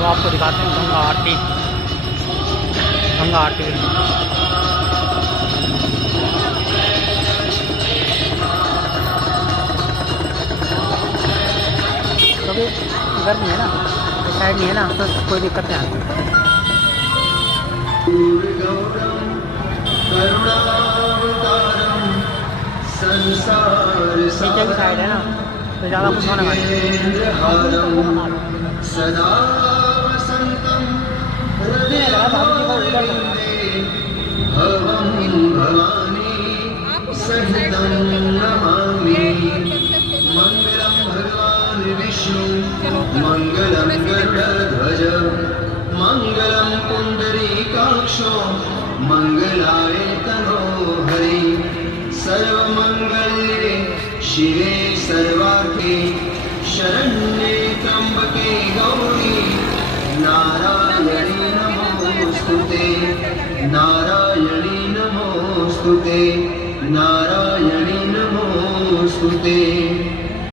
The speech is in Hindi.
अब आपको दिखाते हैं गंगा आरती। गंगा आरती क्योंकि इधर नहीं है ना, इस साइड नहीं है ना, तो कोई दिक्कत नहीं आती। नीचे की साइड है ना, तो ज़्यादा कुछ होने वाला सदा वसंतम भवानी सहितं नमामि। मंगलम भगवान विष्णु मंगलम गरुड़ध्वज मंगलम पुंडरीकाक्षो मंगलाय तनोहरि। सर्वमंगल्ये शिवे सर्वार्थे शरण्ये त्र्यंबके गौरी नारायणी नमोस्तुते। नारायणी नमोस्तुते। नारायणी नमोस्तुते।